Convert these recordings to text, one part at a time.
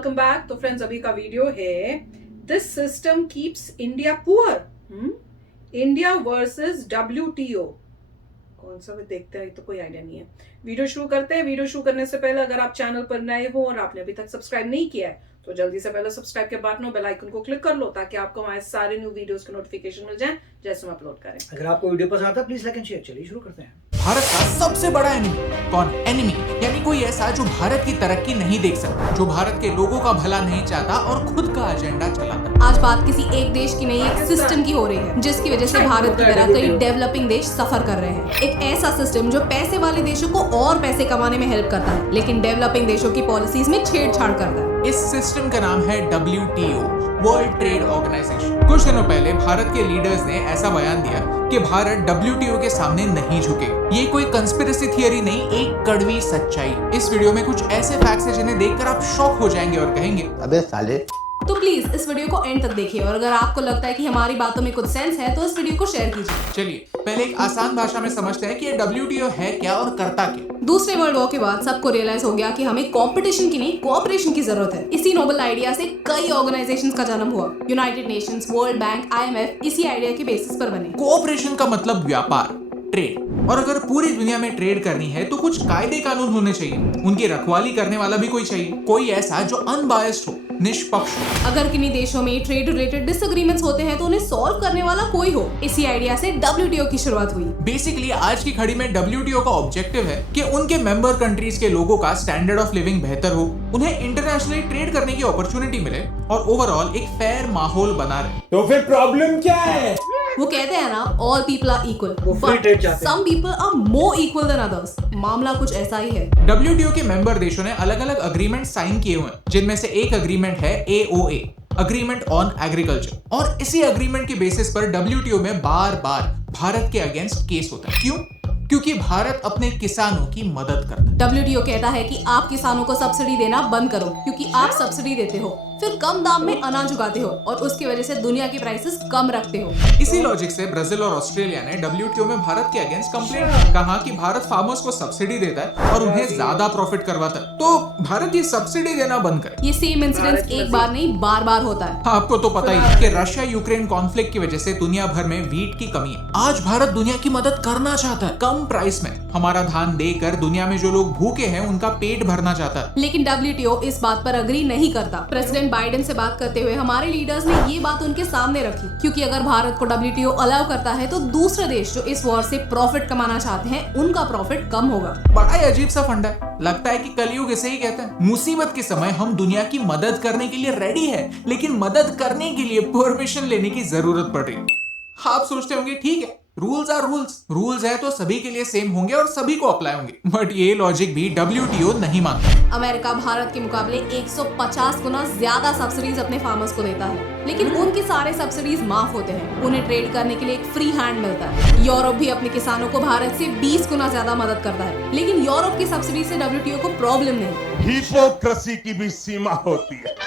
Welcome back. तो friends, अभी का वीडियो है this system keeps India poor, India versus WTO। कौन सा भी देखते हैं तो कोई आइडिया नहीं है। वीडियो शुरू करते हैं। वीडियो शुरू करने से पहले अगर आप चैनल पर नए हो और आपने अभी तक सब्सक्राइब नहीं किया है तो जल्दी से पहले सब्सक्राइब के बटन और बेल आइकन को क्लिक कर लो ताकि आपको हमारे सारे न्यू वीडियोस के नोटिफिकेशन मिल जाएं जैसे हम अपलोड करें। अगर आपको वीडियो पसंद आता है प्लीज लाइक एंड शेयर। चलिए शुरू करते हैं। भारत का सबसे बड़ा एनिमी कौन? एनिमी यानी कोई ऐसा जो भारत की तरक्की नहीं देख सकता, जो भारत के लोगों का भला नहीं चाहता और खुद का एजेंडा चलाता। आज बात किसी एक देश की नहीं, एक सिस्टम की हो रही है जिसकी वजह से भारत की तरह कई डेवलपिंग देश सफर कर रहे हैं। एक ऐसा सिस्टम जो पैसे वाले देशों को और पैसे कमाने में हेल्प करता है लेकिन डेवलपिंग देशों की पॉलिसीज में छेड़छाड़ करता है। इस सिस्टम का नाम है WTO, वर्ल्ड ट्रेड ऑर्गेनाइजेशन। कुछ दिनों पहले भारत के लीडर्स ने ऐसा बयान दिया कि भारत WTO के सामने नहीं झुके। ये कोई कंस्पिरेसी थियरी नहीं, एक कड़वी सच्चाई। इस वीडियो में कुछ ऐसे फैक्ट्स हैं जिन्हें देखकर आप शॉक हो जाएंगे और कहेंगे अबे साले। तो प्लीज इस वीडियो को एंड तक देखिए और अगर आपको लगता है कि हमारी बातों में कुछ सेंस है तो इस वीडियो को शेयर कीजिए। चलिए पहले एक आसान भाषा में समझते हैं कि ये WTO है क्या और करता क्या। दूसरे वर्ल्ड वॉर के बाद सबको रियलाइज हो गया कि हमें कंपटीशन की नहीं, कोऑपरेशन की जरूरत है। इसी नोबल आइडिया से कई ऑर्गेनाइजेशंस का जन्म हुआ। United Nations, world bank, IMF इसी आइडिया के बेसिस पर बने। कोऑपरेशन का मतलब व्यापार, ट्रेड। और अगर पूरी दुनिया में ट्रेड करनी है तो कुछ कायदे कानून होने चाहिए, उनकी रखवाली करने वाला भी कोई चाहिए, कोई ऐसा जो अनबायस्ड हो, निष्पक्ष हो। अगर किन्हीं देशों में ट्रेड रिलेटेड डिसएग्रीमेंट्स होते हैं तो उन्हें सॉल्व करने वाला कोई हो। इसी आइडिया से WTO की शुरुआत हुई। बेसिकली आज की घड़ी में WTO का ऑब्जेक्टिव है कि उनके मेंबर कंट्रीज के लोगों का स्टैंडर्ड ऑफ लिविंग बेहतर हो, उन्हें इंटरनेशनली ट्रेड करने की अपॉर्चुनिटी मिले और ओवरऑल एक फेयर माहौल बना रहे। तो फिर प्रॉब्लम क्या है? वो कहते हैं ना, all people are equal, but some people are more equal than others. मामला कुछ ऐसा ही है। WTO के मेंबर देशों ने अलग अलग अग्रीमेंट साइन किए हुए हैं, जिनमें से एक अग्रीमेंट है AOA, अग्रीमेंट ऑन एग्रीकल्चर। और इसी अग्रीमेंट के बेसिस पर WTO में बार बार भारत के अगेंस्ट केस होता है। क्यों? क्योंकि भारत अपने किसानों की मदद करता है। WTO कहता है कि आप किसानों को सब्सिडी देना बंद करो क्योंकि आप सब्सिडी देते हो, फिर कम दाम में अनाज उगाते हो और उसकी वजह से दुनिया के प्राइसेस कम रखते हो। इसी लॉजिक से ब्राजील और ऑस्ट्रेलिया ने WTO में भारत के अगेंस्ट कंप्लेंट कहा कि भारत फार्मर्स को सब्सिडी देता है और उन्हें ज्यादा प्रॉफिट करवाता है, तो भारत ये सब्सिडी देना बंद करे। ये सेम इंसिडेंट एक बार नहीं बार बार होता है। आपको तो पता ही है कि रशिया यूक्रेन कॉन्फ्लिक्ट की वजह से दुनिया भर में वीट की कमी है। आज भारत दुनिया की मदद करना चाहता है, कम प्राइस में हमारा धान देकर दुनिया में जो लोग भूखे हैं उनका पेट भरना चाहता है। लेकिन WTO इस बात पर अग्री नहीं करता। प्रेसिडेंट बाइडेन से बात करते हुए हमारे लीडर्स ने ये बात उनके सामने रखी, क्योंकि अगर भारत को WTO अलाउ करता है तो दूसरे देश जो इस वॉर से प्रॉफिट कमाना चाहते हैं उनका प्रॉफिट कम होगा। बड़ा ही अजीब सा फंडा है। लगता है कि कलयुग इसे ही कहते हैं। मुसीबत के समय हम दुनिया की मदद करने के लिए रेडी है, लेकिन मदद करने के लिए परमिशन लेने की जरूरत पड़ रही है। आप सोचते होंगे ठीक है, रूल्स आर रूल्स, रूल्स है तो सभी के लिए सेम होंगे और सभी को अप्लाई होंगे, बट ये लॉजिक भी WTO नहीं मानता। अमेरिका भारत के मुकाबले 150 गुना ज्यादा सब्सिडीज अपने फार्मर्स को देता है, लेकिन उनके सारे सब्सिडीज माफ होते हैं। उन्हें ट्रेड करने के लिए एक फ्री हैंड मिलता है। यूरोप भी अपने किसानों को भारत से 20 गुना ज्यादा मदद करता है, लेकिन यूरोप की सब्सिडी से WTO को प्रॉब्लम नहीं। हिपोक्रेसी की भी सीमा होती है।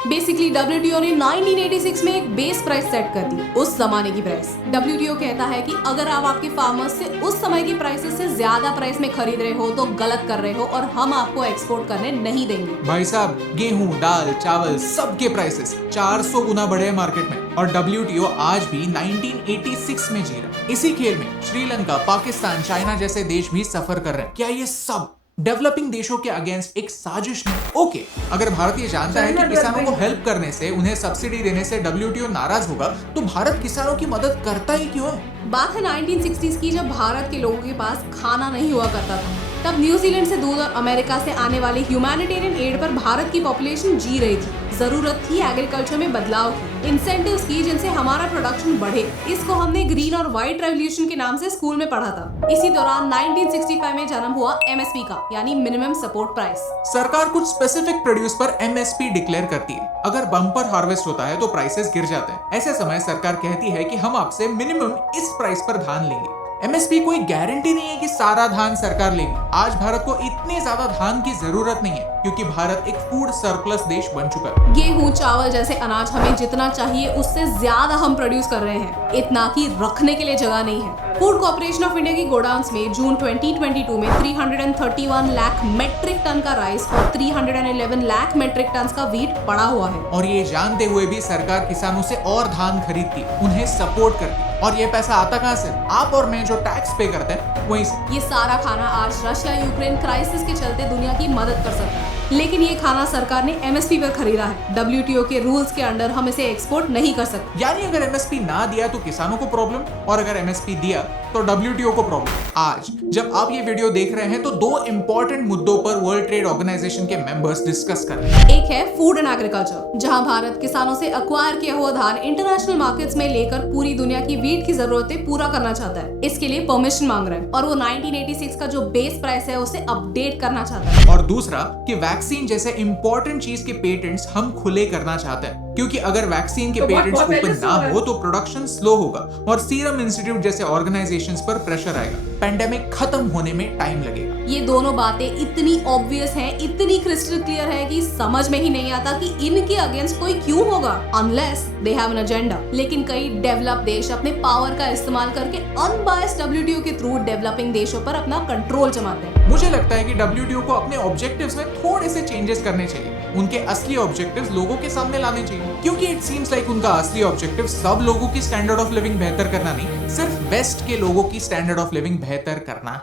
बेसिकली WTO ने 1986 में एक बेस प्राइस सेट कर दी, उस जमाने की प्राइस। WTO कहता है कि अगर आप आपके फार्मर्स से उस समय की प्राइसेस से ज्यादा प्राइस में खरीद रहे हो तो गलत कर रहे हो और हम आपको एक्सपोर्ट करने नहीं देंगे। भाई साहब, गेहूं, दाल, चावल सबके प्राइसेस 400 गुना बढ़े हैं मार्केट में और WTO आज भी 1986 में जी रहा है। इसी खेल में श्रीलंका, पाकिस्तान, चाइना जैसे देश भी सफर कर रहे हैं। क्या ये सब डेवलपिंग देशों के अगेंस्ट एक साजिश नहीं? ओके, अगर भारत ये जानता है कि किसानों को हेल्प करने से, उन्हें सब्सिडी देने से WTO नाराज होगा, तो भारत किसानों की मदद करता ही क्यों है? बात है 1960s की, जब भारत के लोगों के पास खाना नहीं हुआ करता था। तब न्यूजीलैंड से दूर और अमेरिका से आने वाली ह्यूमैनिटेरियन एड पर भारत की पॉपुलेशन जी रही थी। जरूरत थी एग्रीकल्चर में बदलाव की, इंसेंटिव्स की जिनसे हमारा प्रोडक्शन बढ़े। इसको हमने ग्रीन और व्हाइट रेवोल्यूशन के नाम से स्कूल में पढ़ा था। इसी दौरान 1965 में जन्म हुआ MSP का, यानी मिनिमम सपोर्ट प्राइस। सरकार कुछ स्पेसिफिक प्रोड्यूस पर MSP डिक्लेयर करती है। अगर बम्पर हार्वेस्ट होता है तो प्राइसेस गिर जाते हैं। ऐसे समय सरकार कहती है कि हम आपसे मिनिमम इस प्राइस पर धान लेंगे। MSP कोई गारंटी नहीं है कि सारा धान सरकार लेगी। आज भारत को इतने ज्यादा धान की जरूरत नहीं है क्योंकि भारत एक फूड सरप्लस देश बन चुका है। गेहूं, चावल जैसे अनाज हमें जितना चाहिए उससे ज्यादा हम प्रोड्यूस कर रहे हैं, इतना कि रखने के लिए जगह नहीं है। फूड कॉर्पोरेशन ऑफ इंडिया की गोडाउन्स में जून 2022 में 331 लाख मेट्रिक टन का राइस और 311 लाख मेट्रिक टन का व्हीट पड़ा हुआ है। और ये जानते हुए भी सरकार किसानों से और धान खरीदती, उन्हें सपोर्ट करती। और ये पैसा आता कहाँ से? आप और मैं जो टैक्स पे करते हैं वहीं से। ये सारा खाना आज रशिया यूक्रेन क्राइसिस के चलते दुनिया की मदद कर सकता है, लेकिन ये खाना सरकार ने MSP पर खरीदा है। WTO के रूल्स के अंडर हम इसे एक्सपोर्ट नहीं कर सकते। यानी अगर MSP ना दिया तो किसानों को प्रॉब्लम, और अगर MSP दिया तो WTO को प्रॉब्लम। आज जब आप ये वीडियो देख रहे हैं तो दो इंपॉर्टेंट मुद्दों पर वर्ल्ड ट्रेड ऑर्गेनाइजेशन के मेंबर्स डिस्कस कर रहे हैं। एक है फूड एंड एग्रीकल्चर, जहां भारत किसानों से एक्वायर किया हुआ धान इंटरनेशनल मार्केट्स में लेकर पूरी दुनिया की व्हीट की जरूरतें पूरा करना चाहता है। इसके लिए परमिशन मांग रहा है और वो 1986 का जो बेस प्राइस है उसे अपडेट करना चाहता है। और दूसरा कि वैक्सीन जैसे इंपॉर्टेंट चीज के पेटेंट्स हम खुले करना चाहते हैं, क्योंकि अगर वैक्सीन के तो पेटेंट्स बहुत ओपन पहले से ना हो रहा है। हो तो प्रोडक्शन स्लो होगा और सीरम इंस्टीट्यूट जैसे ऑर्गेनाइजेशंस पर प्रेशर आएगा। पेंडेमिक खत्म होने में टाइम लगेगा। ये दोनों बातें इतनी ऑब्वियस हैं, इतनी क्रिस्टल क्लियर है कि समझ में ही नहीं आता कि इनके अगेंस्ट कोई क्यों होगा, unless they have an agenda. लेकिन कई डेवलप देश अपने पावर का इस्तेमाल करके अनबायस्ड WTO के थ्रू डेवलपिंग देशों पर अपना कंट्रोल जमाते हैं। मुझे लगता है कि WTO को अपने ऑब्जेक्टिव्स में थोड़े से चेंजेस करने चाहिए। उनके असली ऑब्जेक्टिव्स लोगों के सामने लाने चाहिए, क्योंकि इट सीम्स लाइक उनका असली ऑब्जेक्टिव सब लोगों की स्टैंडर्ड ऑफ लिविंग बेहतर करना नहीं, सिर्फ वेस्ट के लोगों की स्टैंडर्ड ऑफ लिविंग बेहतर करना।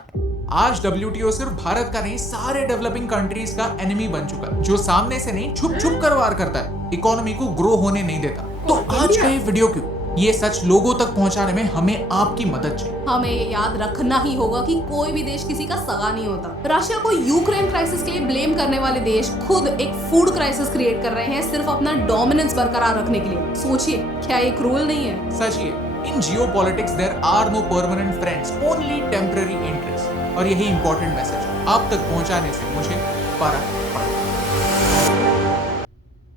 आज WTO सिर्फ भारत का नहीं, सारे डेवलपिंग कंट्रीज का एनिमी बन चुका है, जो सामने से नहीं छुप छुप कर वार करता है, इकोनॉमी को ग्रो होने नहीं देता। तो आज का ये वीडियो क्यों? ये सच लोगों तक पहुंचाने में हमें आपकी मदद चाहिए। हमें ये याद रखना ही होगा कि कोई भी देश किसी का सगा नहीं होता। रशिया को यूक्रेन क्राइसिस के लिए ब्लेम करने वाले देश खुद एक फूड क्राइसिस क्रिएट कर रहे हैं सिर्फ अपना डोमिनेंस बरकरार रखने के लिए। सोचिए, क्या ये क्रूअल नहीं है? सच ये, in geopolitics there are no permanent friends, only temporary interest. और यही इंपॉर्टेंट मैसेज आप तक पहुंचाने से मुझे फर्क पड़ता।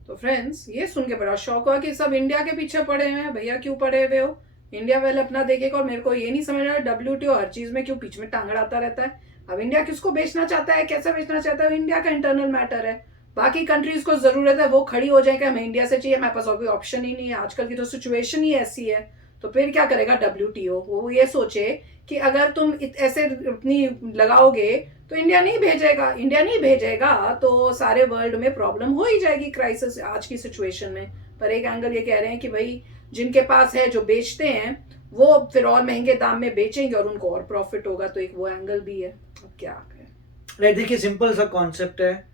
तो फ्रेंड्स, ये सुन के बड़ा शौक हुआ कि सब इंडिया के पीछे पड़े हुए हैं। भैया क्यों पड़े हुए हो? इंडिया पहले अपना देखेगा। और मेरे को ये नहीं समझ रहा WTO हर चीज में क्यों बीच में टांग अड़ाता रहता है। अब इंडिया किसको बेचना चाहता है, कैसे बेचना चाहता है, इंडिया का इंटरनल मैटर है। बाकी कंट्रीज को जरूरत है वो खड़ी हो जाए कि हमें इंडिया से चाहिए, हमारे पास और कोई ऑप्शन ही नहीं है। आजकल की तो सिचुएशन ही ऐसी है। तो फिर क्या करेगा WTO? वो ये सोचे कि अगर तुम ऐसे अपनी लगाओगे तो इंडिया नहीं भेजेगा तो सारे वर्ल्ड में प्रॉब्लम हो ही जाएगी, क्राइसिस आज की सिचुएशन में। पर एक एंगल ये कह रहे हैं कि भाई जिनके पास है, जो बेचते हैं, वो फिर और महंगे दाम में बेचेंगे और उनको और प्रॉफिट होगा। तो एक वो एंगल भी है। अब क्या करें? राइट, देखिए सिंपल सा कॉन्सेप्ट है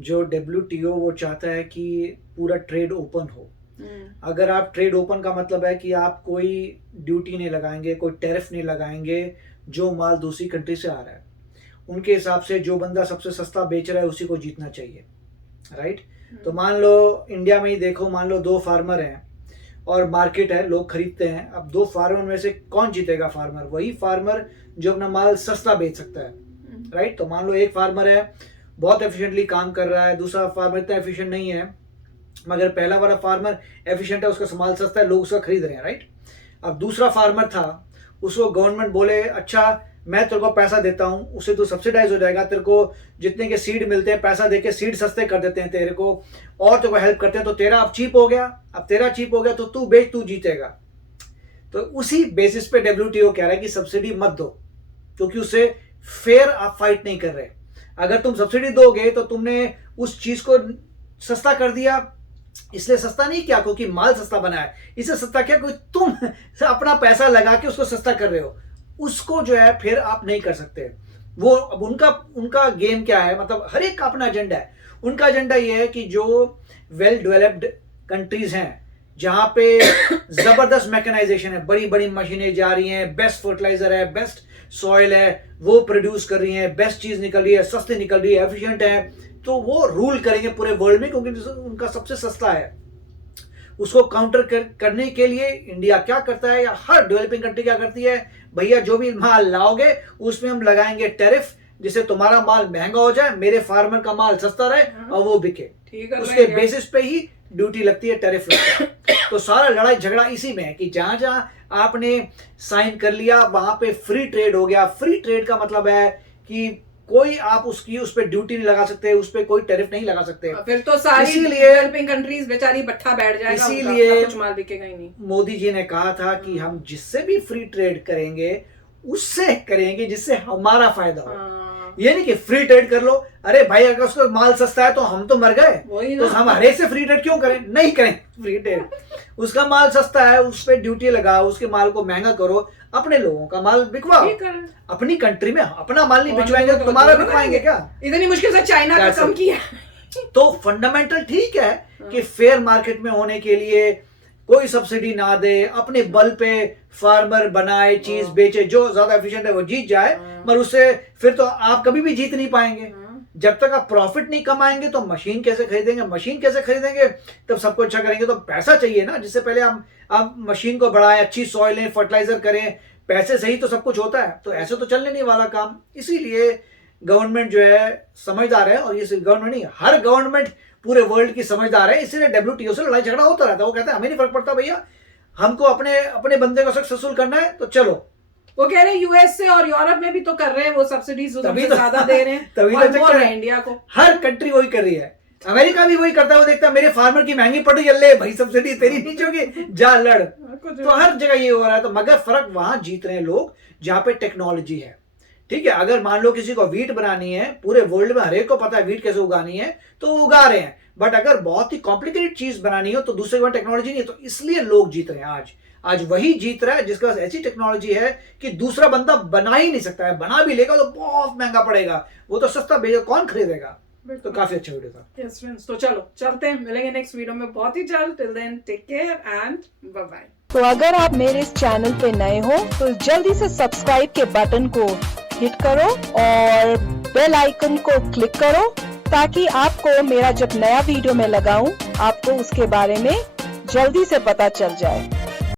जो WTO वो चाहता है कि पूरा ट्रेड ओपन हो। अगर आप ट्रेड ओपन का मतलब है कि आप कोई ड्यूटी नहीं लगाएंगे, कोई टैरिफ नहीं लगाएंगे जो माल दूसरी कंट्री से आ रहा है, उनके हिसाब से जो बंदा सबसे सस्ता बेच रहा है उसी को जीतना चाहिए। राइट, तो मान लो इंडिया में ही देखो, मान लो 2 फार्मर हैं और मार्केट है, लोग खरीदते हैं। अब 2 फार्मर में से कौन जीतेगा? फार्मर, वही फार्मर जो अपना माल सस्ता बेच सकता है। राइट, तो मान लो एक फार्मर है, बहुत एफिशिएंटली काम कर रहा है, दूसरा फार्मर इतना एफिशिएंट नहीं है, मगर पहला वाला फार्मर एफिशिएंट है, उसका माल सस्ता है, लोग उसका खरीद रहे हैं। राइट, अब दूसरा फार्मर था, उसको गवर्नमेंट बोले अच्छा मैं तेरे को पैसा देता हूँ, उससे तो सब्सिडाइज हो जाएगा, तेरे को जितने के सीड मिलते हैं पैसा देके सीड सस्ते कर देते हैं तेरे को, और तेरे को हेल्प करते हैं, तो तेरा अब चीप हो गया। अब तेरा चीप हो गया तो तू बेच, तू जीतेगा। तो उसी बेसिस पे WTO कह रहा है कि सब्सिडी मत दो, क्योंकि उससे फेयर आप फाइट नहीं कर रहे। अगर तुम सब्सिडी दोगे तो तुमने उस चीज को सस्ता कर दिया। इसलिए सस्ता नहीं क्या क्योंकि माल सस्ता बना है, इससे सस्ता क्या क्योंकि तुम अपना पैसा लगा के उसको सस्ता कर रहे हो। उसको जो है फिर आप नहीं कर सकते। वो अब उनका गेम क्या है, मतलब हर एक का अपना एजेंडा है। उनका एजेंडा ये है कि जो वेल डेवलप्ड कंट्रीज हैं, जहां पे जबरदस्त मैकेनाइजेशन है, बड़ी बड़ी मशीनें जा रही हैं, बेस्ट फर्टिलाइजर है, बेस्ट सॉइल है, वो प्रोड्यूस कर रही हैं, बेस्ट चीज निकल रही है, सस्ती निकल रही है, एफिशिएंट है, तो वो रूल करेंगे पूरे वर्ल्ड में क्योंकि उनका सबसे सस्ता है। उसको काउंटर करने के लिए इंडिया क्या करता है या हर डेवलपिंग कंट्री क्या करती है, भैया जो भी माल लाओगे उसमें हम लगाएंगे टैरिफ, जिससे तुम्हारा माल महंगा हो जाए, मेरे फार्मर का माल सस्ता रहे और वो बिके। उसके बेसिस पे ही ड्यूटी लगती है, टैरिफ लगता है। तो सारा लड़ाई झगड़ा इसी में है कि जहां जहां आपने साइन कर लिया वहां पे फ्री ट्रेड हो गया। फ्री ट्रेड का मतलब है कि कोई आप उस पर ड्यूटी नहीं लगा सकते, उस पर कोई टैरिफ नहीं लगा सकते। फिर तो सारी डेवलपिंग कंट्रीज बेचारी बट्ठा बैठ जाएगा, इसीलिए कुछ माल बिकेगा ही नहीं। मोदी जी ने कहा था कि हम जिससे भी फ्री ट्रेड करेंगे उससे करेंगे जिससे हमारा फायदा हो। हाँ, ये नहीं कि फ्री ट्रेड कर लो, अरे भाई अगर उसका माल सस्ता है तो हम तो मर गए, वही तो ना। हम हरे से फ्री ट्रेड क्यों करें? नहीं करें फ्री ट्रेड। उसका माल सस्ता है, उस पर ड्यूटी लगाओ, उसके माल को महंगा करो, अपने लोगों का माल बिकवाओ। ठीक है। अपनी कंट्री में अपना माल नहीं और बिचवाएंगे लोगों तो को तुम्हारा तो बिकवाएंगे क्या? इतनी मुश्किल से चाइना का That's कम it. किया। तो फंडामेंटल ठीक है कि फेयर मार्केट में होने के लिए कोई सब्सिडी ना दे, अपने बल पे फार्मर बनाए, चीज बेचे, जो ज्यादा एफिशिएंट है वो जीत जाए, मगर उससे फिर तो आप कभी भी जीत नहीं पाएंगे। जब तक आप प्रॉफिट नहीं कमाएंगे तो मशीन कैसे खरीदेंगे? मशीन कैसे खरीदेंगे? तब सबको अच्छा करेंगे तो पैसा चाहिए ना, जिससे पहले आप मशीन को बढ़ाएं, अच्छी सॉइल लें, फर्टिलाइजर करें, पैसे से ही तो सब कुछ होता है। तो ऐसे तो चलने नहीं वाला काम। इसीलिए गवर्नमेंट जो है समझदार है, और ये सिर्फ गवर्नमेंट नहीं, हर गवर्नमेंट पूरे वर्ल्ड की समझदार है। इसीलिए WTO से लड़ाई झगड़ा होता रहता है। वो कहता है हमें नहीं फर्क पड़ता भैया, हमको अपने बंदे को सक्सेसफुल करना है तो चलो। वो कह रहे हैं यूएस से और यूरोप में भी तो कर रहे हैं, वो सब्सिडीज तभी सबसे तो- ज्यादा दे रहे हैं, तभी तो और चक्कर बोल रहे है। हैं इंडिया को। हर कंट्री वही कर रही है। अमेरिका भी वही करता है, वो देखता है मेरे फार्मर की महंगी पड़ रही है, ले भाई सब्सिडी तेरी नहीं होगी, जा लड़। तो हर जगह ये हो रहा है। तो मगर फर्क वहां जीत रहे हैं लोग जहां पे टेक्नोलॉजी है। ठीक है, अगर मान लो किसी को वीट बनानी है, पूरे वर्ल्ड में हरेक को पता है वीट कैसे उगानी है, तो वो उगा रहे हैं। बट अगर बहुत ही कॉम्प्लिकेटेड चीज बनानी हो तो दूसरे के पास टेक्नोलॉजी नहीं है, तो इसलिए लोग जीत रहे हैं। आज वही जीत रहा है जिसके पास ऐसी टेक्नोलॉजी है कि दूसरा बंदा बना ही नहीं सकता है, बना भी लेगा तो बहुत महंगा पड़ेगा, वो तो सस्ता बेचेगा, कौन खरीदेगा? तो काफी अच्छा वीडियो था। यस फ्रेंड्स, तो चलो चलते हैं, मिलेंगे नेक्स्ट वीडियो में बहुत ही जल्द। Till then take care and bye bye. तो अगर आप मेरे इस चैनल पे नए हो तो जल्दी से सब्सक्राइब के बटन को हिट करो और बेल आइकन को क्लिक करो, ताकि आपको मेरा जब नया वीडियो मैं लगाऊं आपको उसके बारे में जल्दी से पता चल जाए।